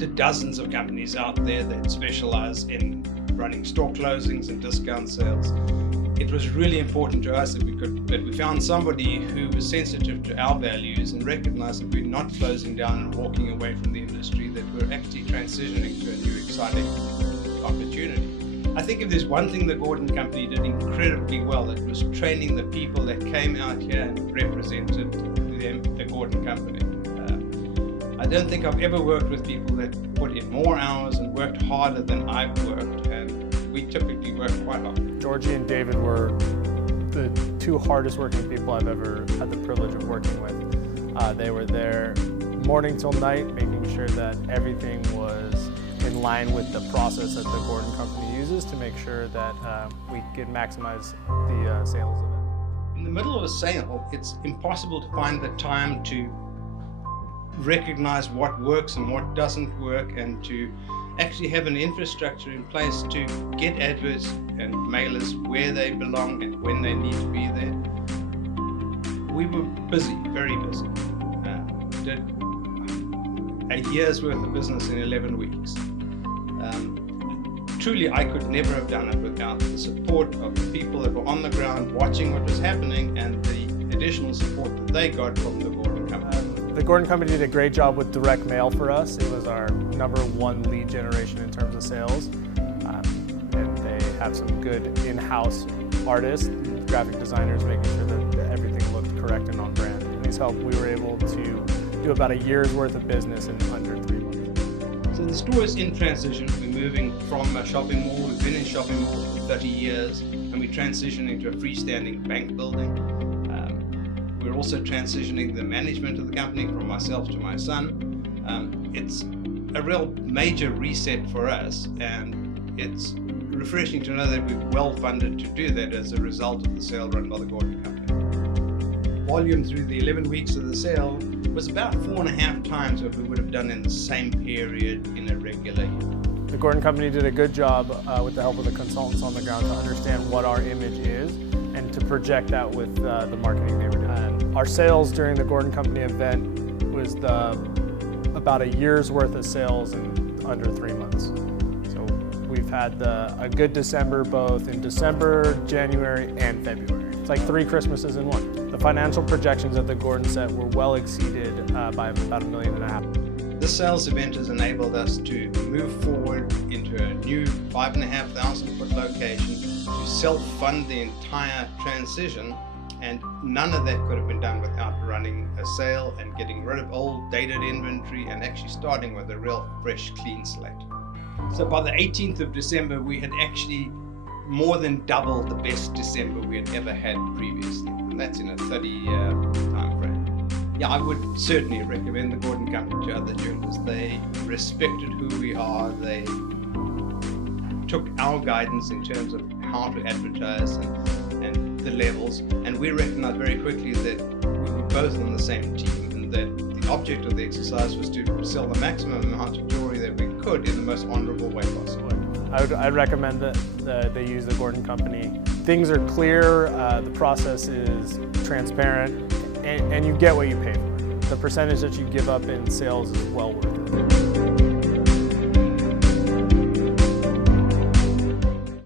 to dozens of companies out there that specialize in running store closings and discount sales. It was really important to us that we found somebody who was sensitive to our values and recognized that we're not closing down and walking away from the industry, that we're actually transitioning to a new exciting opportunity. I think if there's one thing the Gordon Company did incredibly well, it was training the people that came out here and represented the Gordon Company. I don't think I've ever worked with people that put in more hours and worked harder than I've worked, and we typically work quite hard. Georgie and David were the two hardest working people I've ever had the privilege of working with. They were there morning till night, making sure that everything was in line with the process that the Gordon Company uses to make sure that we could maximize the sales of it. In the middle of a sale, it's impossible to find the time to recognize what works and what doesn't work, and to actually have an infrastructure in place to get adverts and mailers where they belong and when they need to be there. We were busy, very busy. Did a year's worth of business in 11 weeks. Truly, I could never have done it without the support of the people that were on the ground watching what was happening and the additional support that they got from the Gordon Company. The Gordon Company did a great job with direct mail for us. It was our #1 lead generation in terms of sales. And they have some good in-house artists, graphic designers, making sure that everything looked correct and on brand. With these help, we were able to do about a year's worth of business in under 3 months. So the store is in transition. We're moving from a shopping mall. We've been in shopping malls for 30 years, and we're transitioning to a freestanding bank building. We're also transitioning the management of the company from myself to my son. It's a real major reset for us, and it's refreshing to know that we're well funded to do that as a result of the sale run by the Gordon Company. Volume through the 11 weeks of the sale was about 4.5 times what we would have done in the same period in a regular year. The Gordon Company did a good job with the help of the consultants on the ground to understand what our image is and to project that with the marketing they were doing. Our sales during the Gordon Company event was about a year's worth of sales in under 3 months. So we've had a good December, both in December, January, and February. It's like 3 Christmases in one. The financial projections that the Gordon set were well exceeded by about $1.5 million. This sales event has enabled us to move forward into a new 5,500 foot location to self-fund the entire transition, and none of that could have been done without running a sale and getting rid of old dated inventory and actually starting with a real fresh clean slate. So by the 18th of December we had actually more than double the best December we had ever had previously, and that's in a 30-year time frame. Yeah, I would certainly recommend the Gordon Company to other jewelers. They respected who we are. They took our guidance in terms of how to advertise and the levels, and we recognized very quickly that we were both on the same team, and that the object of the exercise was to sell the maximum amount of jewelry that we could in the most honorable way possible. I'd recommend that they use the Gordon Company. Things are clear, the process is transparent, and you get what you pay for. The percentage that you give up in sales is well worth it.